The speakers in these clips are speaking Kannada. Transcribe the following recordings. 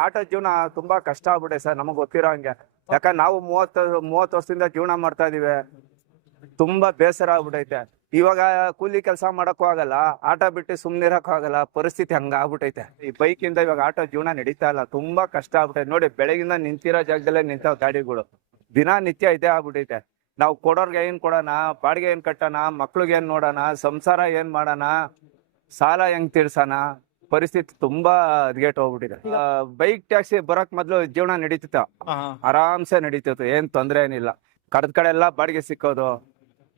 ಆಟೋ ಜೀವನ ತುಂಬಾ ಕಷ್ಟ ಆಗ್ಬಿಟ್ಟೆ ಸರ್, ನಮಗ್ ಗೊತ್ತಿರೋ ಹಂಗೆ. ಯಾಕಂದ್ರೆ ನಾವು 30 ವರ್ಷದಿಂದ ಜೀವನ ಮಾಡ್ತಾ ಇದೀವಿ. ತುಂಬಾ ಬೇಸರ ಆಗ್ಬಿಟ್ಟೈತೆ. ಇವಾಗ ಕೂಲಿ ಕೆಲಸ ಮಾಡಕ್ಕೂ ಆಗಲ್ಲ, ಆಟೋ ಬಿಟ್ಟು ಸುಮ್ನಿರಕ್ಕೂ ಆಗಲ್ಲ, ಪರಿಸ್ಥಿತಿ ಹಂಗ ಆಗ್ಬಿಟ್ಟೈತೆ. ಈ ಬೈಕ್ ಇಂದ ಇವಾಗ ಆಟೋ ಜೀವನ ನಡೀತಾ ಇಲ್ಲ, ತುಂಬಾ ಕಷ್ಟ ಆಗ್ಬಿಟ್ಟೈತೆ. ನೋಡಿ, ಬೆಳಗಿಂದ ನಿಂತಿರೋ ಜಾಗದಲ್ಲೇ ನಿಂತಾವ್ ಗಾಡಿಗಳು. ದಿನನಿತ್ಯ ಇದೇ ಆಗ್ಬಿಟ್ಟೈತೆ. ನಾವು ಕೊಡೋರ್ಗೆ ಏನ್ ಕೊಡೋಣ, ಬಾಡಿಗೆ ಏನ್ ಕಟ್ಟೋಣ, ಮಕ್ಳಿಗೆ ಏನ್ ನೋಡೋಣ, ಸಂಸಾರ ಏನ್ ಮಾಡೋಣ, ಸಾಲ ಹೆಂಗ್ ತೀರ್ಸೋಣ, ಪರಿಸ್ಥಿತಿ ತುಂಬಾ ಹದಗೆಟ್ ಹೋಗ್ಬಿಟ್ಟಿದೆ. ಬೈಕ್ ಟ್ಯಾಕ್ಸಿ ಬರಕ್ ಮೊದ್ಲು ಜೀವನ ನಡೀತಿತ್ತ, ಆರಾಮ್ಸೆ ನಡೀತಿತ್ತು, ಏನ್ ತೊಂದ್ರೆ ಏನಿಲ್ಲ. ಕಡದ ಕಡೆ ಎಲ್ಲ ಬಾಡಿಗೆ ಸಿಕ್ಕೋದು,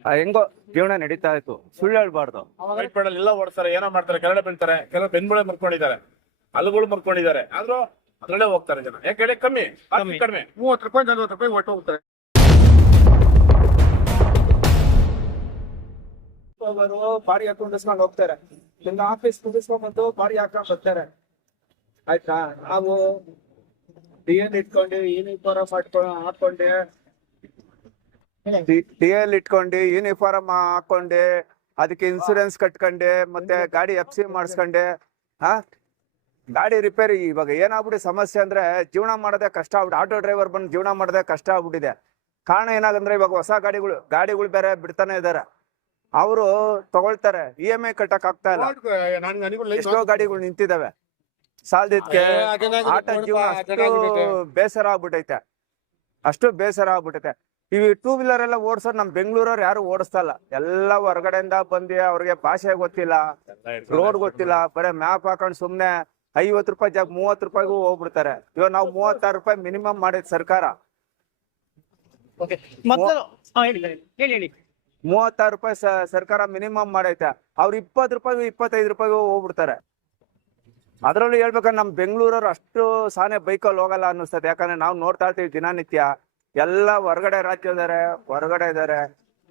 ಹೆಂಗೋ ಜೀವನ ನಡೀತಾ ಇತ್ತು. ಸುಳ್ಳು ಹೇಳ್ಬಾರ್ದು. ಎಲ್ಲ ಓಡಿಸ್ತಾರೆ, ಏನೋ ಮಾಡ್ತಾರೆ, ಕೆರಡೆ ಬೀಳ್ತಾರೆ, ಕೆಲವು ಬೆನ್ಬುಳೆ ಮರ್ಕೊಂಡಿದ್ದಾರೆ, ಹಲ್ಲುಗಳು ಮರ್ಕೊಂಡಿದ್ದಾರೆ, ಆದ್ರೂ ಅದ್ರಲ್ಲೇ ಹೋಗ್ತಾರೆ ಜನ. ಯಾಕೆ ಹೇಳಿ, ಕಮ್ಮಿ ಕಡಿಮೆ 30 ರೂಪಾಯಿ 40 ರೂಪಾಯಿ ಒಟ್ಟು ಹೋಗ್ತಾರೆ. ಬಾಡಿ ಹಾಕೊಂಡಿಸ್ಕೊಂಡು ಹೋಗ್ತಾರೆ, ನಿನ್ನ ಆಫೀಸ್ ಕುದಿಸ್ಕೊಂಡ್ಬಂದು ಬಾಡಿ ಹಾಕೊಂಡ್ ಬರ್ತಾರೆ. ಆಯ್ತಾ, ನಾವು ಡಿಎಲ್ ಇಟ್ಕೊಂಡು ಯೂನಿಫಾರ್ಮ್ ಹಾಕೊಂಡು ಡಿಎಲ್ ಇಟ್ಕೊಂಡು ಯೂನಿಫಾರ್ಮ್ ಹಾಕೊಂಡೆ, ಅದಕ್ಕೆ ಇನ್ಸೂರೆನ್ಸ್ ಕಟ್ಕೊಂಡೆ, ಮತ್ತೆ ಗಾಡಿ FC ಮಾಡಿಸ್ಕೊಂಡೆ. ಗಾಡಿ ರಿಪೇರಿ ಇವಾಗ ಏನಾಗ್ಬಿಟ್ಟು ಸಮಸ್ಯೆ ಅಂದ್ರೆ, ಜೀವನ ಮಾಡೋದೇ ಕಷ್ಟ ಆಗ್ಬಿಟ್ಟು, ಆಟೋ ಡ್ರೈವರ್ ಬಂದು ಜೀವನ ಮಾಡೋದೇ ಕಷ್ಟ ಆಗ್ಬಿಟ್ಟಿದೆ. ಕಾರಣ ಏನಾಗಂದ್ರೆ, ಇವಾಗ ಹೊಸ ಗಾಡಿಗಳು ಬೇರೆ ಬಿಡ್ತಾನೆ ಇದಾರೆ. ಅವರು ತಗೊಳ್ತಾರೆ, EMI ಕಟ್ಟಕ್ ಆಗ್ತಾ ಇಲ್ಲ. ಎಷ್ಟೋ ಗಾಡಿಗಳು ನಿಂತಿದಾವೆ, ಸಾಲದಿದ್ಕೆ ಆಟೋ ಜೀವನ ಅಷ್ಟು ಬೇಸರ ಆಗ್ಬಿಟ್ಟೈತೆ, ಅಷ್ಟು ಬೇಸರ ಆಗ್ಬಿಟ್ಟೈತೆ. ಈ 2 ವೀಲರ್ ಎಲ್ಲ ಓಡಿಸೋರು ನಮ್ ಬೆಂಗಳೂರವ್ರು ಯಾರು ಓಡಿಸ್ತಾ ಇಲ್ಲ. ಎಲ್ಲ ಹೊರಗಡೆಯಿಂದ ಬಂದಿ, ಅವ್ರಿಗೆ ಭಾಷೆ ಗೊತ್ತಿಲ್ಲ, ರೋಡ್ ಗೊತ್ತಿಲ್ಲ, ಬರೀ ಮ್ಯಾಪ್ ಹಾಕೊಂಡು ಸುಮ್ನೆ 50 ರೂಪಾಯಿ ಜಾಗ 30 ರೂಪಾಯಿಗೂ ಹೋಗ್ಬಿಡ್ತಾರೆ. ಇವಾಗ ನಾವು 36 ರೂಪಾಯಿ ಮಿನಿಮಮ್ ಮಾಡಿದ್ ಸರ್ಕಾರ. 36 ರೂಪಾಯಿ ಸರ್ಕಾರ ಮಿನಿಮಮ್ ಮಾಡೈತೆ. ಅವ್ರು 20 ರೂಪಾಯಿಗೂ 25 ರೂಪಾಯಿಗೂ ಹೋಗ್ಬಿಡ್ತಾರೆ. ಅದ್ರಲ್ಲೂ ಹೇಳ್ಬೇಕಂದ್ರೆ ನಮ್ ಬೆಂಗಳೂರವ್ರು ಅಷ್ಟು ಸಾನೆ ಬೈಕಲ್ಲಿ ಹೋಗಲ್ಲ ಅನ್ನಿಸ್ತದೆ. ಯಾಕಂದ್ರೆ ನಾವು ನೋಡ್ತಾ ಇರ್ತೀವಿ ದಿನನಿತ್ಯ, ಎಲ್ಲ ಹೊರಗಡೆ ಹೊರಗಡೆ ಇದಾರೆ.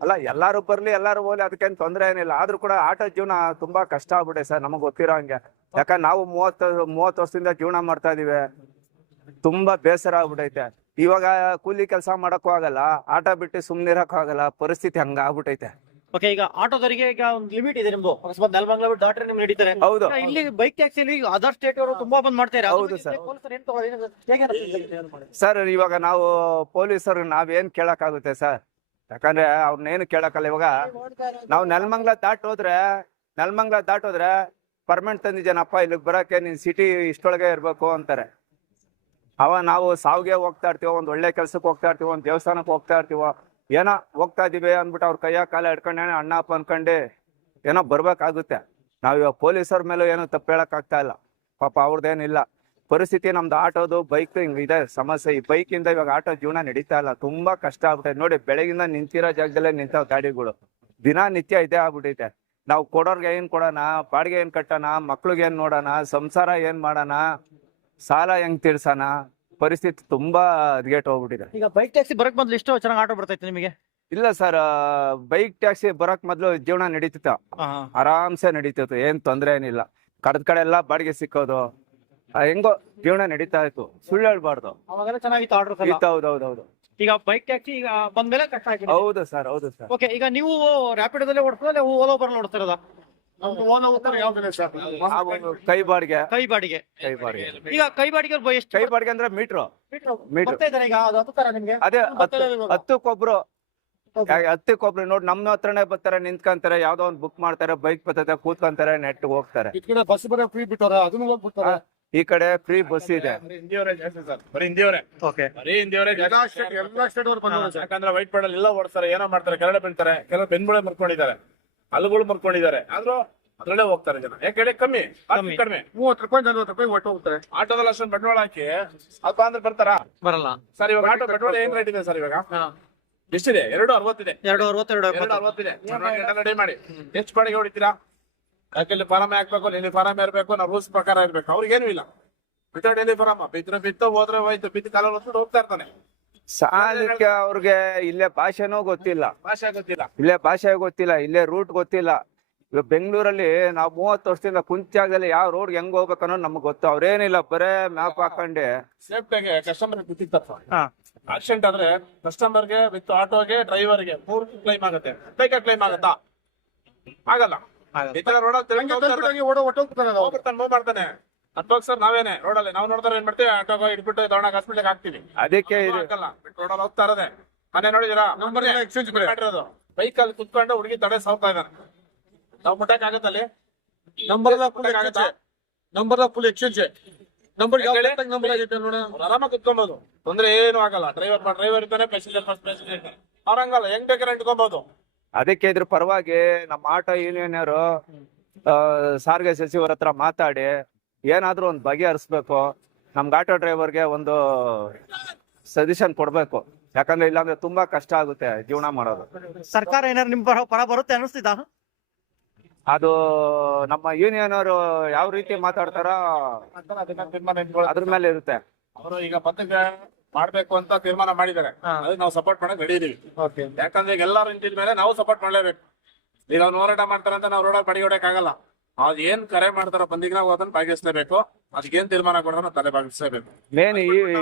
ಅಲ್ಲ, ಎಲ್ಲಾರು ಬರ್ಲಿ, ಎಲ್ಲಾರು ಹೋಗ್ಲಿ, ಅದಕ್ಕೇನು ತೊಂದರೆ ಏನಿಲ್ಲ. ಆದ್ರೂ ಕೂಡ ಆಟೋ ಜೀವನ ತುಂಬಾ ಕಷ್ಟ ಆಗ್ಬಿಟ್ಟೆ ಸರ್, ನಮಗ್ ಗೊತ್ತಿರೋ ಹಂಗೆ. ಯಾಕಂದ್ರೆ ನಾವು 30 ವರ್ಷದಿಂದ ಜೀವನ ಮಾಡ್ತಾ ಇದೀವಿ. ತುಂಬಾ ಬೇಸರ ಆಗ್ಬಿಟ್ಟೈತೆ. ಇವಾಗ ಕೂಲಿ ಕೆಲಸ ಮಾಡಕ್ಕೂ ಆಗಲ್ಲ, ಆಟೋ ಬಿಟ್ಟು ಸುಮ್ನಿರಕ್ಕೂ ಆಗಲ್ಲ, ಪರಿಸ್ಥಿತಿ ಹಂಗ ಆಗ್ಬಿಟ್ಟೈತೆ. ಓಕೆ, ಈಗ ಆಟೋದವರಿಗೆ ಈಗ ಒಂದು ಲಿಮಿಟ್ ಇದೆ ನಿಮ್ದು. ಅಕಸ್ಮಾತ್ ನೆಲಮಂಗಲ ಬಿಟ್ಟು ದಾಟ್ರೆ ನಿಮ್ಗೆ ನಡೀತಾರೆ. ಹೌದು. ಇಲ್ಲಿ ಬೈಕ್ ಟ್ಯಾಕ್ಸಿಲಿ ಅದರ್ ಸ್ಟೇಟ್ ಅವರು ತುಂಬಾ ಬಂದ್ ಮಾಡ್ತಾರೆ. ಹೌದು ಸರ್. ಸರ್, ಇವಾಗ ನಾವು ಪೊಲೀಸರು ನಾವೇನ್ ಕೇಳಕ್ ಆಗುತ್ತೆ ಸರ್? ಯಾಕಂದ್ರೆ ಅವ್ರನ್ನೇನು ಕೇಳಕ್ಕಲ್ಲ. ಇವಾಗ ನಾವು ನೆಲಮಂಗಲ ದಾಟೋದ್ರೆ ಪರ್ಮನೆಂಟ್ ತಂದಿದ್ದೇನಪ್ಪ, ಇಲ್ಲಿಗೆ ಬರಕ್ಕೆ ನೀನ್ ಸಿಟಿ ಇಷ್ಟೊಳಗೆ ಇರ್ಬೇಕು ಅಂತಾರೆ. ನಾವು ಸಾವಿಗೆ ಹೋಗ್ತಾ ಇರ್ತೀವೋ, ಒಂದ್ ಒಳ್ಳೆ ಕೆಲ್ಸಕ್ಕೆ ಹೋಗ್ತಾ ಇರ್ತೀವೋ, ಒಂದ್ ದೇವಸ್ಥಾನಕ್ಕೆ ಹೋಗ್ತಾ ಇರ್ತೀವೋ, ಏನೋ ಹೋಗ್ತಾ ಇದೀವಿ ಅಂದ್ಬಿಟ್ಟು ಅವ್ರ ಕೈಯ ಕಾಲ ಹಿಡ್ಕೊಂಡೆ ಅಣ್ಣ ಅಪ್ಪ ಅನ್ಕೊಂಡೆ ಏನೋ ಬರ್ಬೇಕಾಗುತ್ತೆ. ನಾವ್ ಇವಾಗ ಪೊಲೀಸರ ಮೇಲೂ ಏನೋ ತಪ್ಪು ಹೇಳಕ್ ಆಗ್ತಾ ಇಲ್ಲ. ಪಾಪ ಅವ್ರದ್ದೇನಿಲ್ಲ ಪರಿಸ್ಥಿತಿ. ನಮ್ದು ಆಟೋದು ಬೈಕ್ ಹಿಂಗಿದೆ ಸಮಸ್ಯೆ. ಈ ಬೈಕ್ ಇಂದ ಇವಾಗ ಆಟೋ ಜೀವನ ನಡೀತಾ ಇಲ್ಲ, ತುಂಬಾ ಕಷ್ಟ ಆಗ್ಬಿಟ್ಟೈತೆ. ನೋಡಿ, ಬೆಳಗಿಂದ ನಿಂತಿರೋ ಜಾಗದಲ್ಲೇ ನಿಂತಾವ್ ಗಾಡಿಗಳು. ದಿನನಿತ್ಯ ಇದೇ ಆಗ್ಬಿಟ್ಟೈತೆ. ನಾವು ಕೊಡೋರ್ಗೆ ಏನ್ ಕೊಡೋಣ, ಬಾಡಿಗೆ ಏನ್ ಕಟ್ಟೋಣ, ಮಕ್ಳಿಗೆ ಏನ್ ನೋಡೋಣ, ಸಂಸಾರ ಏನ್ ಮಾಡೋಣ, ಸಾಲ ಹೆಂಗ್ ತೀರ್ಸೋಣ, ಪರಿಸ್ಥಿತಿ ತುಂಬಾ ಹದಗೆಟ್ ಹೋಗ್ಬಿಟ್ಟಿದೆ. ಈಗ ಬೈಕ್ ಟ್ಯಾಕ್ಸಿ ಬರಕ್ ಮೊದ್ಲು ಎಷ್ಟು ಚೆನ್ನಾಗಿ ಆಟೋ ಬರ್ತೈತೆ ನಿಮಗೆ? ಇಲ್ಲ ಸರ್, ಬೈಕ್ ಟ್ಯಾಕ್ಸಿ ಬರಕ್ ಮೊದ್ಲು ಜೀವನ ನಡೀತಿತ್ತ, ಆರಾಮ್ಸೆ ನಡೀತಿತ್ತು, ಏನ್ ತೊಂದ್ರೆ ಏನಿಲ್ಲ. ಕಡದ ಕಡೆ ಎಲ್ಲ ಬಾಡಿಗೆ ಸಿಕ್ಕೋದು, ಹೆಂಗೋ ಜೀವನ ನಡೀತಾ ಇತ್ತು. ಸುಳ್ಳು ಹೇಳ್ಬಾರ್ದು. ಅವಾಗೆಲ್ಲ ಚೆನ್ನಾಗಿತ್ತು ಆರ್ಡರ್. ಹೌದೌದು. ಈಗ ಬೈಕ್ ಟ್ಯಾಕ್ಸಿ ಈಗ ಬಂದ್ಮೇಲೆ ಕಷ್ಟ ಆಗಿದೆ. ಹೌದು ಸರ್. ಓಕೆ, ಈಗ ನೀವು ರ್ಯಾಪಿಡೋದಲ್ಲೇ ಓಡಿಸೋದಲ್ಲ, ಓಲೋ ಬರಲ್ಲ ಓಡಿಸ್ತಿರೋದ? ಕೈ ಬಾಡಿಗೆ. ಈಗ ಕೈ ಬಾಡಿಗೆ ಎಷ್ಟು? ಕೈ ಬಾಡಿಗೆ ಅಂದ್ರೆ ಮೀಟ್ರು. ಈಗ ಅದು ಹತ್ತುತ್ತಾರ ನಿಮ್ಗೆ? ಅದೇ 10 ನೋಡಿ, ನಮ್ಮ ಹತ್ರನೇ ಬರ್ತಾರೆ, ನಿಂತ್ಕೊಂತಾರೆ, ಯಾವ್ದೋ ಒಂದು ಬುಕ್ ಮಾಡ್ತಾರೆ, ಬೈಕ್ ಬರ್ತದೆ, ಕೂತ್ಕೊಂತಾರೆ, ನೆಟ್ ಹೋಗ್ತಾರೆ. ಬಸ್ ಬರೋ ಫ್ರೀ ಬಿಟ್ಟವ್ರೆ, ಅದನ್ನು ಹೋಗ್ಬಿಡ್ತಾರೆ. ಈ ಕಡೆ ಫ್ರೀ ಬಸ್ ಇದೆ. ಯಾಕಂದ್ರೆ ವೈಟ್ ಪಾಡಲ್ಲಿ ಎಲ್ಲ ಓಡಿಸ್ತಾರೆ, ಏನೋ ಮಾಡ್ತಾರೆ, ಕೆರಡೆ ಬೀಳ್ತಾರೆ, ಕೆಲವು ಬೆನ್ಬುಳೆ ಮರ್ಕೊಂಡಿದ್ದಾರೆ, ಹಲ್ಲುಗಳು ಮರ್ಕೊಂಡಿದ್ದಾರೆ, ಆದ್ರೂ ಅದ್ರಲ್ಲೇ ಹೋಗ್ತಾರೆ ಜನ. ಯಾಕೆ ಹೇಳಿ, ಕಮ್ಮಿ ಕಡಿಮೆ 30 ರೂಪಾಯಿ 40 ರೂಪಾಯಿ ಒಟ್ಟು ಹೋಗ್ತಾರೆ. ಆಟೋದಲ್ಲಿ ಅಷ್ಟೊಂದು ಬಂಡವಾಳ ಹಾಕಿ ಅಲ್ಪ ಅಂದ್ರೆ ಬರ್ತಾರಾ? ಬರಲ್ಲ ಸರ್. ಇವಾಗ ಆಟೋ ಪೆಟ್ರೋಲ್ ಏನ್ ರೇಟ್ ಇದೆ ಸರ್? ಇವಾಗ ಎಷ್ಟಿದೆ? 2.60 ಇದೆ. 2.60 ಇದೆ. ರೆಡಿ ಮಾಡಿ ಎಷ್ಟು ಬಾಡಿಗೆ ಹೊಡಿತೀರಾ? ಯಾಕೆ ಫಾರಮ್ ಹಾಕ್ಬೇಕು, ಇಲ್ಲಿ ಫಾರಮ್ ಇರ್ಬೇಕು, ನಾವು ರೂಲ್ಸ್ ಪ್ರಕಾರ ಇರ್ಬೇಕು. ಅವ್ರಿಗೇನು ಇಲ್ಲ, ವಿತೌಟ್ ಎಲ್ಲಿ ಫಾರಮ್ ಬಿತ್ತು ಹೋದ್ರೆ ಹೋಯ್ತು, ಬಿದ್ದು ಕಾಲ ಹೋಗ್ತಾ ಇರ್ತಾನೆ. ಸಾಲಕ್ಕೆ ಅವ್ರಿಗೆ ಇಲ್ಲೇ ಭಾಷೆನೂ ಗೊತ್ತಿಲ್ಲ, ಇಲ್ಲೇ ಇಲ್ಲೇ ರೂಟ್ ಗೊತ್ತಿಲ್ಲ. ಇವಾಗ ಬೆಂಗಳೂರಲ್ಲಿ ನಾವು 30 ವರ್ಷದಿಂದ ಕುಂಚಾಗದಲ್ಲಿ ಯಾವ ರೋಡ್ ಹೆಂಗ್ ಹೋಗ್ಬೇಕು ಅನ್ನೋದು ನಮ್ಗೆ ಗೊತ್ತು. ಅವ್ರೇನಿಲ್ಲ, ಬರೇ ಮ್ಯಾಪ್ ಹಾಕೊಂಡೆ ಸೇಫ್ಟಿಗೆ ಕಸ್ಟಮರ್ ಗೊತ್ತಿತ್ತಪ್ಪ. ಆಕ್ಸಿಡೆಂಟ್ ಆದ್ರೆ ಕಸ್ಟಮರ್ಗೆ ವಿತ್ ಆಟೋಗೆ ಡ್ರೈವರ್ಗೆ 3 ಕ್ಲೈಮ್ ಆಗುತ್ತೆ. ಬೈಕ್ ಕ್ಲೈಮ್ ಆಗುತ್ತಾ? ಆಗಲ್ಲ. ಈ ತರ ರೋಡ್ ಮಾಡ್ತಾನೆ, ಹತ್ತೋಗ್ ಸರ್ ನಾವೇನೆ ರೋಡಲ್ಲಿ ನಾವು ನೋಡಿದ್ರೆ ಏನ್ ಮಾಡ್ತೀವಿ ಆಟೋಗ ಇಟ್ಬಿಟ್ಟು ತಗೊಂಡಾಗ ಹಾಸ್ಪಿಟಲ್ ಹಾಕ್ತಿವಿ. ಅದಕ್ಕೆ ಇದು ಹಾಕಲ್ಲ ಬಿಟ್ಟು ರೋಡಲ್ಲಿ ಹೋಗ್ತಾ ಇರೋದೆ. ಮನೆ ನೋಡಿದಿರಾ ಎಕ್ಸ್ಚೇಂಜ್ ಮಾಡಿರೋದು ಬೈಕ್ ಅಲ್ಲಿ ಕುತ್ಕೊಂಡು ಹುಡುಗಿ ತಡೆ ಸಾವ್ತಾ ಇದ್ದಾನೆ. ನಾವು ಮುಟ್ಟಕ್ ಆಗತ್ತಲ್ಲಿ number full exchange number number ಆಗೈತೆ ನೋಡ. ಆರಾಮಾಗಿ ಕುತ್ಕೊಬಹುದು, ತೊಂದ್ರೆ ಏನು ಆಗಲ್ಲ. ಡ್ರೈವರ್ ಇರ್ತಾನೆ, ಪ್ಯಾಸೆಂಜರ್ ಇರ್ತಾನೆ, ಅವ್ರಂಗಲ್ಲ ಹೆಂಗ್ ಬೇಕಾದ್ರೆ ಇಟ್ಕೊಬಹುದು. ಅದಕ್ಕೆ ಇದ್ರ ಪರವಾಗಿ ನಮ್ಮ ಆಟೋ ಯೂನಿಯನ್ ಸಾರಿಗೆ ಸಚಿವರ ಹತ್ರ ಮಾತಾಡಿ ಏನಾದ್ರೂ ಒಂದು ಬಗೆಹರಿಸ್ಬೇಕು. ನಮ್ಗೆ ಆಟೋ ಡ್ರೈವರ್ಗೆ ಒಂದು ಸಜೆಷನ್ ಕೊಡ್ಬೇಕು. ಯಾಕಂದ್ರೆ ಇಲ್ಲಾಂದ್ರೆ ತುಂಬಾ ಕಷ್ಟ ಆಗುತ್ತೆ ಜೀವನ ಮಾಡೋದು. ಸರ್ಕಾರ ಏನಾದ್ರು ನಿಮ್ ಪರ ಬರುತ್ತೆ ಅನಿಸ್ತಿದ? ಅದು ನಮ್ಮ ಯೂನಿಯನ್ ಅವರು ಯಾವ ರೀತಿ ಮಾತಾಡ್ತಾರೋ ಅದ್ರ ಮೇಲೆ ಇರುತ್ತೆ. ಅವರು ಈಗ ಪತ್ರಿಕೆ ಮಾಡ್ಬೇಕು ಅಂತ ತೀರ್ಮಾನ ಮಾಡಿದ್ದಾರೆ. ಅದಕ್ಕೆ ನಾವು ಸಪೋರ್ಟ್ ಮಾಡಕ್ ರೆಡಿ ಇದೀವಿ. ಯಾಕಂದ್ರೆ ಈಗ ಎಲ್ಲರೂ ನಿಂತಿದ ಮೇಲೆ ನಾವು ಸಪೋರ್ಟ್ ಮಾಡ್ಲೇಬೇಕು. ಈಗ ಅವ್ರು ಹೋರಾಟ ಮಾಡ್ತಾರೆ ಅಂತ ನಾವು ರೋಡಲ್ಲಿ ಬಡಿ ಹೊಡಕ್ ಆಗಲ್ಲ. ಅದ್ ಏನ್ ಕರೆ ಮಾಡ್ತಾರೋ ಬಂದಿಗೆ ನಾವು ಅದನ್ನ ಭಾಗಿಸ್ಲೇಬೇಕು. ಅದಕ್ಕೇನ್ ತೀರ್ಮಾನ ಕೊಡೋಣ ತಲೆ ಭಾಗಿಸ್ಲೇಬೇಕು. ಮೇನ್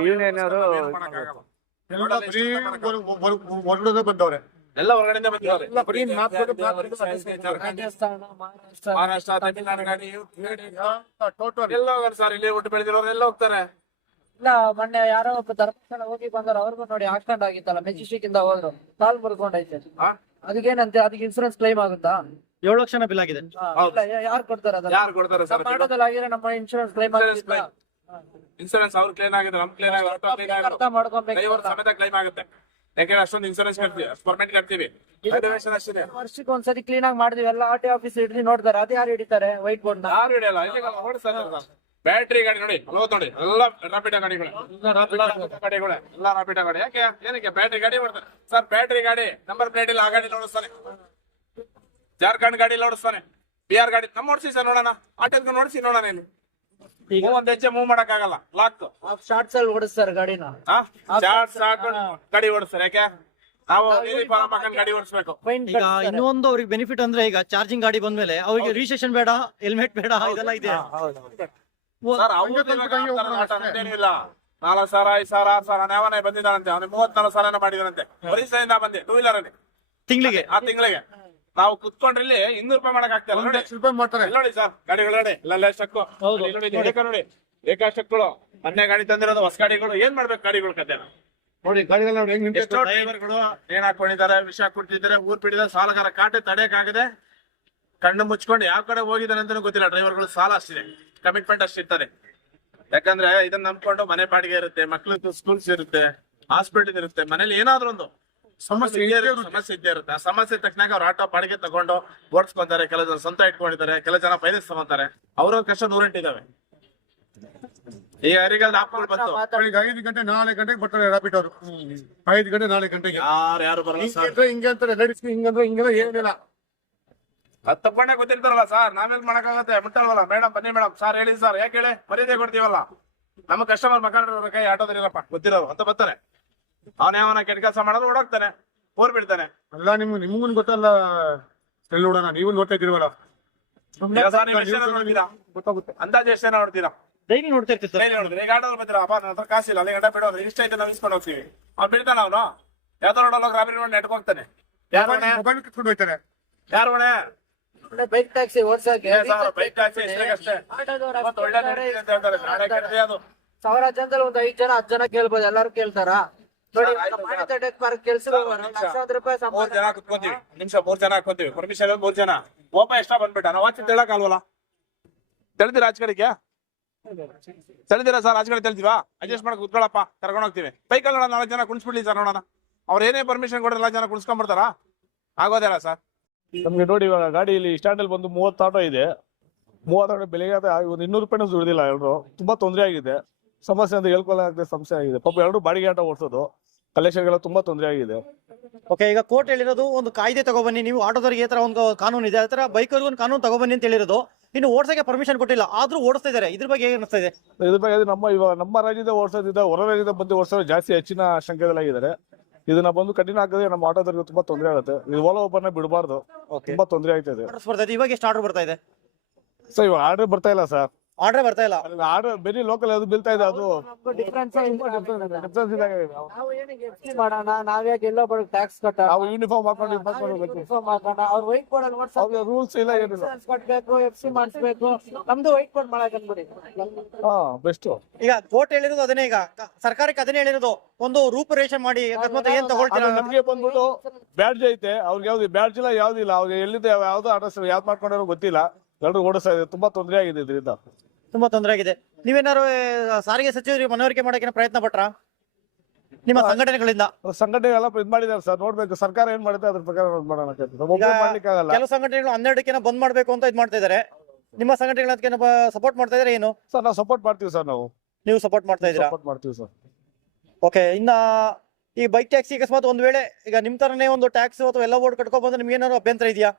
ಯೂನಿಯನ್ ಅವರು ಹೊರಗಡೆ ಬಂದವ್ರೆ, ಎಲ್ಲ ಹೊರಗಡೆಯಿಂದ ಬಂದಿದ್ದಾರೆ. ಎಲ್ಲ ಬರೀ ಮಹಾರಾಷ್ಟ್ರ, ತಮಿಳ್ನಾಡು ಗಾಡಿ ಟೋಟಲ್ ಎಲ್ಲ ಹೋಗಾರೆ ಸರ್. ಇಲ್ಲಿ ಒಟ್ಟು ಬೆಳೆದಿರೋರು ಎಲ್ಲ ಹೋಗ್ತಾರೆ. ಇಲ್ಲ ಮೊನ್ನೆ ಯಾರೋ ಒಬ್ಬ ಧರ್ಮಸ್ಥಳ ಹೋಗಿ ಬಂದವ್ರು, ಅವ್ರಿಗೂ ನೋಡಿ ಆಕ್ಸಿಡೆಂಟ್ ಆಗಿತ್ತಲ್ಲ, ಮೆಜೆಸ್ಟಿಕ್ ಇಂದ ಹೋದ್ರು, ಕಾಲ್ ಮುರ್ಕೊಂಡೈತೆ. ಅದಕ್ಕೇನಂತೆ, ಅದಕ್ಕೆ ಇನ್ಸೂರೆನ್ಸ್ ಕ್ಲೈಮ್ ಆಗುತ್ತಾ? 7 ಲಕ್ಷ ಬಿಲ್ ಆಗಿದೆ. ಯಾರು ಕೊಡ್ತಾರ ಅದನ್ನ? ಯಾರು ಕೊಡ್ತಾರೆ ಸರ್? ನಮ್ಮ ಆಟೋದಲ್ಲಿ ಆಗಿದ್ರೆ ನಮ್ಮ ಇನ್ಶೂರೆನ್ಸ್ ಕ್ಲೈಮ್ ಆಗುತ್ತೆ. ಇನ್ಸೂರೆನ್ಸ್ ಅವ್ರು ಕ್ಲೈಮ್ ಆಗಿದೆ, ನಮ್ ಕ್ಲೈಮ್ ಆಗಿದೆ, ಅರ್ಥ ಮಾಡ್ಕೊಬೇಕು. ಡ್ರೈವರ್ ಸಮೇತ ಕ್ಲೈಮ್ ಆಗುತ್ತೆ. ಯಾಕಂದ್ರೆ ಅಷ್ಟೊಂದು ಇನ್ಸೂರೆನ್ಸ್ ಕಟ್ತೀವಿ, ಪರ್ಮನೆಂಟ್ ಕಟ್ತೀವಿ. ಅಷ್ಟೇ ವರ್ಷಕ್ಕೆ ಒಂದ್ಸತಿ ಕ್ಲೀನ್ ಆಗಿ ಮಾಡಿದ್ವಿ, ಎಲ್ಲ ಆರ್ ಟಿ ಆಫೀಸ್ ಹಿಡಿದು ನೋಡ್ತಾರೆ. ಅದು ಯಾರು ಹಿಡಿತಾರೆ? ವೈಟ್ ಬೋರ್ಡ್ ನ ಯಾರು ಹಿಡಿಯಲ್ಲ. ಇಲ್ಲಿ ಬ್ಯಾಟ್ರಿ ಗಾಡಿ ನೋಡಿ, ನೋಡಿ ಎಲ್ಲ ರಾಪಿಡ್ ಗಾಡಿಗಳೇ, ಎಲ್ಲ ರಾಪಿಡ್ ಗಾಡಿ. ಯಾಕೆ ಏನಕ್ಕೆ ಬ್ಯಾಟ್ರಿ ಗಾಡಿ ಮಾಡ್ತಾರೆ ಸರ್? ಬ್ಯಾಟ್ರಿ ಗಾಡಿ ನಂಬರ್ ಪ್ಲೇಟ್ ಇಲ್ಲ, ಆ ಗಾಡಿ ಓಡಿಸ್ತಾನೆ. ಜಾರ್ಖಂಡ್ ಗಾಡಿ ಓಡಿಸ್ತಾನೆ, ಬಿಹಾರ್ ಗಾಡಿ. ನಮ್ಮ ಓಡಿಸಿ ಸರ್ ನೋಡೋಣ, ಆಟೋದ್ಗೂ ನೋಡಿಸಿ ನೋಡೋಣ. ಇಲ್ಲಿ ಒಂದ್ ಹೆಜ್ಜೆ ಮೂವ್ ಮಾಡಕ್ ಆಗಲ್ಲ, ಲಾಕ್. ಶಾರ್ಟ್ಸ್ ಅಲ್ಲಿ ಓಡಿಸ್ತಾರೆ ಗಾಡಿನ. ಗಾಡಿ ಓಡಿಸ್ತಾರೆ. ಯಾಕೆ ನಾವು ಗಾಡಿ ಓಡಿಸ್ಬೇಕು. ಈಗ ಇನ್ನೊಂದು ಅವ್ರಿಗೆ ಬೆನಿಫಿಟ್ ಅಂದ್ರೆ, ಈಗ ಚಾರ್ಜಿಂಗ್ ಗಾಡಿ ಬಂದ್ಮೇಲೆ ಅವ್ರಿಗೆ ರಿಜಿಸ್ಟ್ರೇಷನ್ ಬೇಡ, ಹೆಲ್ಮೆಟ್ ಬೇಡ, ಇದೆಲ್ಲ ಇದೆ. ಸರ್ ಏನಿಲ್ಲ, 4,000, 5,000, 6,000 ಯಾವನೇ ಬಂದಿದ್ದಾನಂತೆ. ಅವ್ನಿಗೆ 34,000 ಮಾಡಿದಾನಂತೆ ಒರಿಸ್ಸಾದಿಂದ ಬಂದೆ ಟೂ ವೀಲರ್ ಅಲ್ಲಿ ತಿಂಗಳಿಗೆ. ಆ ತಿಂಗಳಿಗೆ ನಾವು ಕುತ್ಕೊಂಡ್ರೆ ಇಲ್ಲಿ 200 ರೂಪಾಯಿ ಮಾಡಕ್ ಆಗ್ತಿಲ್ಲ. ನೋಡಿ ರೂಪಾಯಿ ಮಾಡ್ತಾರೆ. ನೋಡಿ ಸರ್ ಗಾಡಿಗಳು ನೋಡಿ, ಎಲ್ಲ ಸ್ಟಕ್ಕು ನೋಡಿ, ಏಕಾ ಸ್ಟಕ್ಗಳು. ಮೊನ್ನೆ ಗಾಡಿ ತಂದಿರೋದು ಹೊಸ ಗಾಡಿಗಳು. ಏನ್ ಮಾಡ್ಬೇಕು ಗಾಡಿಗಳು ಕತೆ ನೋಡಿ, ಗಾಡಿಗಳು ನೋಡಿ ಹೆಂಗ್ ಎಷ್ಟೋ ಡ್ರೈವರ್ಗಳು ಏನ್ ಹಾಕೊಂಡಿದ್ದಾರೆ, ವಿಷ ಕೊಡ್ತಿದ್ದಾರೆ, ಊರ್ ಬಿಟ್ಟಿದ್ದಾರೆ. ಸಾಲಗಾರ ಕಾಟೆ ತಡೆಯಕ್ಕಾಗದೆ ಕಣ್ಣು ಮುಚ್ಕೊಂಡು ಯಾವ ಕಡೆ ಹೋಗಿದ್ದಾನೆ ಅಂತಾನು ಗೊತ್ತಿಲ್ಲ. ಡ್ರೈವರ್ಗಳು ಸಾಲ ಅಷ್ಟಿದೆ, ಕಮಿಟ್ಮೆಂಟ್ ಅಷ್ಟಿರ್ತಾರೆ. ಯಾಕಂದ್ರೆ ಇದನ್ನ ನಂಬ್ಕೊಂಡು ಮನೆ ಬಾಡಿಗೆ ಇರುತ್ತೆ, ಮಕ್ಳು ಸ್ಕೂಲ್ಸ್ ಇರುತ್ತೆ, ಹಾಸ್ಪಿಟಲ್ ಇರುತ್ತೆ, ಮನೇಲಿ ಏನಾದ್ರೂ ಒಂದು ಸಮಸ್ಯೆ ಇದ್ದೇ ಇರುತ್ತೆ. ಆ ಸಮಸ್ಯೆ ತಕ್ಕನಾಗ ಅವ್ರ ಆಟೋ ಬಾಡಿಗೆ ತಗೊಂಡು ಓಡಿಸ್ಕೊಂತಾರೆ. ಕೆಲವು ಜನ ಸ್ವಂತ ಇಟ್ಕೊಂಡಿದ್ದಾರೆ, ಕೆಲವು ಜನ ಫೈನಾನ್ಸ್ ತಗೊಂತಾರೆ. ಅವ್ರ ಕಷ್ಟ 108 ಇದಾವೆ. ಈಗ ಯಾರಿಗಾದ್ರು ಆಪ್ಗಳು ಬಂತು, 5 ಗಂಟೆ 4 ಗಂಟೆಗೆ ಬರ್ತಾರೆ ರಾಪಿಡ್ ಅವರು. 5 ಗಂಟೆ 4 ಗಂಟೆಗೆ ಯಾರು ಬರಲ್ಲ ಸರ್. ಹಿಂಗೆ ಅಂತಾರೆ ಲೇಡೀಸ್, ಹಿಂಗಂದ್ರೆ ಏನಿಲ್ಲ. ಅದ್ ತಪ್ಪಂಡೆ ಗೊತ್ತಿರ್ತಾರಲ್ಲ ಸರ್, ನಾವೇಲ್ ಮಾಡಕ್ಕಾಗತ್ತೆ? ಮುಟ್ಟಲ್ವಲ್ಲ. ಮೇಡಮ್ ಬನ್ನಿ ಮೇಡಮ್, ಸರ್ ಹೇಳಿ ಸರ್, ಯಾಕೆ ಹೇಳಿ ಮರ್ಯಾದೆ ಕೊಡ್ತೀವಲ್ಲ. ನಮ್ಮ ಕಸ್ಟಮರ್ ಮಕ್ಕಳ ಕೈ ಆಟೋದಿರಪ್ಪ ಗೊತ್ತಿರೋರು ಅಂತ ಬರ್ತಾರೆ. ಅವನ ಕೆಟ್ಟ ಕೆಲಸ ಮಾಡೋದು ಓಡೋಗ್ತಾನೆ, ಊರ್ ಬಿಡ್ತಾನೆ. ಎಲ್ಲ ನಿಮ್ಗೂ ಗೊತ್ತಲ್ಲ. ಎಲ್ಲಿ ನೋಡೋಣ, ನೀವು ನೋಡ್ತಾ ಇದ್ದೀರಲ್ಲ, ನೋಡ್ತೀರಾ? ಗೊತ್ತಾಗುತ್ತೆ. ಅಂದಾಜು ಎಷ್ಟು ಜನ ನೋಡ್ತೀರಾ? ಡೈಲಿ ನೋಡ್ತಾ ಇರ್ತೀವಿ ಸರ್. ನೋಡಿದ್ರೆ ಈಗ ಆಟೋದಲ್ಲಿ ಬರ್ತೀರಾ, ಅಪ್ಪ ನನ್ನ ಹತ್ರ ಕಾಸಿಲ್ಲ, ಅಲ್ಲಿ ಗಂಟೆ ಬಿಡೋದು ಇಷ್ಟ ಐತೆ, ನಾವು ಇಸ್ಕೊಂಡು ಹೋಗ್ತೀವಿ. ಅವ್ನು ಬಿಡ್ತಾನ, ಅವನು ಯಾವ್ದೋ ರೋಡಲ್ಲಿ ರಾಬರಿ ನೋಡಿ ನೆಟ್ಕೋಗ್ತಾನೆ. ಮೊಬೈಲ್ ಕಿತ್ಕೊಂಡು ಹೋಗ್ತಾರೆ. ಯಾರು ಹೊಣೆ? ಬೈಕ್ ಟ್ಯಾಕ್ಸಿ ಓಡ್ಸಕ್ಕೆ ಬೈಕ್ ಟ್ಯಾಕ್ಸಿ ಅಷ್ಟೇ. ಒಳ್ಳೆ ನಡೀತಿದೆ ಅಂತ ಹೇಳ್ತಾರೆ, ನಾಳೆ ಕೆಟ್ಟದೆ ಅದು. 1000 ಜನದಲ್ಲಿ ಒಂದು 5 ಜನ 10 ಜನ ಕೇಳ್ಬೋದು, ಎಲ್ಲಾರು ಕೇಳ್ತಾರ? ನೋಡಿ, ಪಾರ್ಕ್ ಕೆಲಸ ಲಕ್ಷಾಂತರ ರೂಪಾಯಿ 3 ಜನ ಕುತ್ಕೊಂತೀವಿ, ನಿಮಿಷ 3 ಜನ ಹಾಕೊಂತೀವಿ. ಪರ್ಮಿಷನ್ 3 ಜನ ಒಬ್ಬ ಎಷ್ಟ ಬಂದ್ಬಿಟ್ಟ. ನಾವು ಆಚೆ ತಿಳಕಲ್ವಲ್ಲ. ತಿಳಿದಿರ ಆಚ ಕಡೆಗೆ ತಿಳಿದಿರ ಸರ್? ಆಚ ಕಡೆ ತಿಳಿದಿವಾ? ಅಡ್ಜಸ್ಟ್ ಮಾಡಕ್ ಕುತ್ಕೊಳಪ್ಪ, ಕರ್ಕೊಂಡು ಹೋಗ್ತೀವಿ. ಬೈಕಲ್ಲಿ ನೋಡೋಣ, 4 ಜನ ಕುಣಿಸ್ಬಿಡ್ಲಿ ಸರ್, ನೋಡೋಣ. ಅವ್ರ ಏನೇ ಪರ್ಮಿಷನ್ ಕೊಡ್ರಿ 4 ಜನ ಕುಣಿಸ್ಕೊಂಡ್ಬಿಡ್ತಾರ? ಆಗೋದಿಲ್ಲ ಸರ್. ನಮ್ಗೆ ನೋಡಿ, ಇವಾಗ ಗಾಡಿ ಇಲ್ಲಿ ಸ್ಟ್ಯಾಂಡ್ ಅಲ್ಲಿ ಬಂದು 30 ಆಟೋ ಇದೆ. 30 ಆಟೋ ಬೆಳಿಗ್ಗೆ ಒಂದು 200 ರೂಪಾಯಿನೂ ದುಡ್ದಿಲ್ಲ. ಎಲ್ಲರೂ ತುಂಬಾ ತೊಂದರೆ ಆಗಿದೆ. ಸಮಸ್ಯೆ ಅಂತ ಹೇಳ್ಕೊಳ್ಳೋಕೆ ಸಮಸ್ಯೆ ಆಗಿದೆ. ಪಾಪ ಎಲ್ಲರೂ ಬಾಡಿಗೆ ಆಟೋ ಓಡಿಸೋದು, ಕಲೆಕ್ಷನ್ಗೆಲ್ಲ ತುಂಬಾ ತೊಂದರೆ ಆಗಿದೆ. ಓಕೆ, ಈಗ ಕೋರ್ಟ್ ಹೇಳಿರೋದು ಒಂದು ಕಾಯ್ದೆ ತಗೊಬನ್ನಿ, ನೀವು ಆಟೋದವರಿಗೆ ಈ ತರ ಒಂದು ಕಾನೂನು ಇದೆ, ಆ ತರ ಬೈಕರ್ಗೂ ಒಂದು ಕಾನೂನು ತಗೊಬನ್ನಿ ಅಂತ ಹೇಳಿರೋದು. ಇನ್ನು ಓಡಿಸೋಕೆ ಪರ್ಮಿಷನ್ ಕೊಟ್ಟಿಲ್ಲ, ಆದ್ರೂ ಓಡಿಸ್ತಾ ಇದಾರೆ. ಇದ್ರ ಬಗ್ಗೆ ಹೇಗೆ ಅನಿಸ್ತಾ ಇದೆ? ಇದ್ರ ಬಗ್ಗೆ ನಮ್ಮ ರಾಜ್ಯದ ಓಡಿಸೋದಿದ್ದ ಹೊರ ರಾಜ್ಯದ ಬಂದು ಓಡಿಸೋದು ಜಾಸ್ತಿ ಹೆಚ್ಚಿನ ಶಂಕೆದಲ್ಲಾಗಿದ್ದಾರೆ. ಇದನ್ನ ಬಂದು ಕಠಿಣ ಹಾಕಿದ್ರೆ ನಮ್ಮ ಆಟೋದವರಿಗೆ ತುಂಬಾ ತೊಂದರೆ ಆಗುತ್ತೆ. ಇದು ಓಲಾ ಒಬ್ಬರನ್ನ ಬಿಡಬಾರ್ದು, ತುಂಬಾ ತೊಂದರೆ ಆಗ್ತದೆ. ಇವಾಗ ಎಷ್ಟು ಆರ್ಡರ್ ಬರ್ತಾ ಇದೆ ಸರ್? ಇವಾಗ ಆರ್ಡರ್ ಬರ್ತಾ ಇಲ್ಲ ಸರ್. ಆರ್ಡರ್ ಬರ್ತಾ ಇಲ್ಲ. ಆರ್ಡರ್ ಬೇರೆ ಲೋಕಲ್ ಯಾವ್ದು ಬೀಳ್ತಾ ಇದೆ ಅದು ಡಿಫ್ರೆನ್ಸ್ difference ಇದೆ. ನಾವು ಏನಕ್ಕೆ FC ಮಾಡೋಣ, ನಾವ್ಯಾಕೆ ಎಲ್ಲೋ ಬರೋ ಟ್ಯಾಕ್ಸ್ ಕಟ್ಟ ನಾವು ಯೂನಿಫಾರ್ಮ್ ಹಾಕೊಂಡು ಇದ್ ಮಾಡ್ಕೊಂಡು ಹೋಗ್ಬೇಕು. ಯೂನಿಫಾರ್ಮ್ ಹಾಕೋಣ, ಅವ್ರು ವೈಟ್ ಬೋರ್ಡ್ ಅಲ್ಲಿ ಅವ್ರಿಗೆ ರೂಲ್ಸ್ ಇಲ್ಲ ಏನಿಲ್ಲ. ಇನ್ಸೂರೆನ್ಸ್ ಕಟ್ಬೇಕು, FC ಮಾಡಿಸ್ಬೇಕು, ನಮ್ದು ವೈಟ್ ಬೋರ್ಡ್ ಮಾಡಕ್ ಅಂದ್ಬಿಡಿ. ಹಾ ಬೆಸ್ಟ್. ಈಗ ಕೋರ್ಟ್ ಹೇಳಿರೋದು ಅದನ್ನೇ, ಈಗ ಸರ್ಕಾರಕ್ಕೆ ಅದನ್ನೇ ಹೇಳಿರೋದು, ಒಂದು ರೂಪುರೇಷೆ ಮಾಡಿ ಅಕಸ್ಮಾತ್ ಏನ್ ತಗೊಳ್ತೀರಾ. ನಮ್ಗೆ ಬಂದ್ಬಿಟ್ಟು ಬ್ಯಾಡ್ಜ್ ಐತೆ, ಅವ್ರಿಗೆ ಯಾವ್ದು ಬ್ಯಾಡ್ಜ್ ಇಲ್ಲ ಯಾವ್ದಿಲ್ಲ, ಅವ್ರಿಗೆ ಎಲ್ಲಿದೆ ಯಾವ್ದು ಅಡ್ರೆಸ್ ಯಾವ್ದು ಮಾಡ್ಕೊಂಡಾರೋ ಗೊತ್ತಿಲ್ಲ, ಎಲ್ಲರೂ ಓಡಿಸ್ತಾ ಇದೆ. ತುಂಬಾ ತೊಂದರೆ ಆಗಿದೆ ಇದರಿಂದ. ತುಂಬಾ ತೊಂದರೆ ಆಗಿದೆ. ನೀವೇನಾದ್ರು ಸಾರಿಗೆ ಸಚಿವರಿಗೆ ಮನವರಿಕೆ ಮಾಡಕ್ಕೆ ಪ್ರಯತ್ನ ಪಟ್ರಾ ನಿಮ್ಮ ಸಂಘಟನೆಗಳಿಂದ? ಸಂಘಟನೆ ಎಲ್ಲ ಇದ್ ಮಾಡಿದಾರೆ ಸರ್, ನೋಡ್ಬೇಕು ಸರ್ಕಾರ ಏನ್ ಮಾಡುತ್ತೆ ಅದ್ರ ಪ್ರಕಾರ ಮಾಡೋಣ. ಒಬ್ಬರೇ ಮಾಡ್ಲಿಕ್ಕೆ ಆಗಲ್ಲ. ಕೆಲವು ಸಂಘಟನೆಗಳು 12ಕ್ಕೆ ಬಂದ್ ಮಾಡ್ಬೇಕು ಅಂತ ಇದ್ ಮಾಡ್ತಾ ಇದಾರೆ. ನಿಮ್ಮ ಸಂಘಟನೆಗಳು ಅದಕ್ಕೆ ಸಪೋರ್ಟ್ ಮಾಡ್ತಾ ಇದಾರೆ ಏನು? ಸರ್ ನಾವು ಸಪೋರ್ಟ್ ಮಾಡ್ತೀವಿ ಸರ್, ನಾವು ನೀವು ಸಪೋರ್ಟ್ ಮಾಡ್ತಾ ಇದ್ದೀರಾ? ಸಪೋರ್ಟ್ ಮಾಡ್ತೀವಿ ಸರ್. ಓಕೆ. ಇನ್ನ ಈ ಬೈಕ್ ಟ್ಯಾಕ್ಸಿ ಅಕಸ್ಮಾತ್ ಒಂದ್ ವೇಳೆ ಈಗ ನಿಮ್ ತರನೇ ಒಂದು ಟ್ಯಾಕ್ಸ್ ಅಥವಾ ಎಲ್ಲ ಬೋರ್ಡ್ ಕಟ್ಕೊ ಬಂದ್ರೆ ನಿಮ್ಗೆ ಏನಾದ್ರು ಅಭ್ಯಂತರ ಇದೆಯಾ?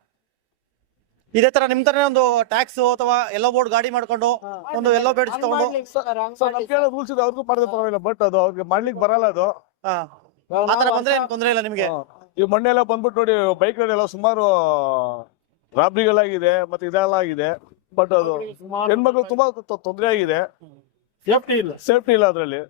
ಇದೇ ತರ ನಿಮ್ ತರನೇ ಒಂದು ಟ್ಯಾಕ್ಸ್ ಅಥವಾ ಎಲ್ಲೋ ಬೋರ್ಡ್ ಗಾಡಿ ಮಾಡ್ಕೊಂಡು ಒಂದು ಎಲ್ಲೋ ಬೇಡ್ಸ್ ತಗೊಂಡು ಸರ್ ನಮ್ಗೆ ರೂಲ್ಸ್ ಇದೆ, ಅವ್ರಿಗೂ ಮಾಡಿದ್ರೆ ಪರವಾಗಿಲ್ಲ. ಬಟ್ ಅದು ಅವ್ರಿಗೆ ಮಾಡ್ಲಿಕ್ಕೆ ಬರಲ್ಲ ಅದು. ಆತರ ಬಂದ್ರೆ ಏನ್ ತೊಂದ್ರೆ ಇಲ್ಲ ನಿಮ್ಗೆ? ಈ ಮೊನ್ನೆ ಎಲ್ಲ ಬಂದ್ಬಿಟ್ಟು ನೋಡಿ, ಬೈಕ್ ಎಲ್ಲ ಸುಮಾರು ರಾಬ್ರಿಗಳಾಗಿದೆ ಮತ್ತೆ ಇದೆಲ್ಲ ಆಗಿದೆ. ಬಟ್ ಅದು ಹೆಣ್ಮಕ್ಳು ತುಂಬಾ ತೊಂದರೆ ಆಗಿದೆ. ಸೇಫ್ಟಿ ಇಲ್ಲ ಅದ್ರಲ್ಲಿ.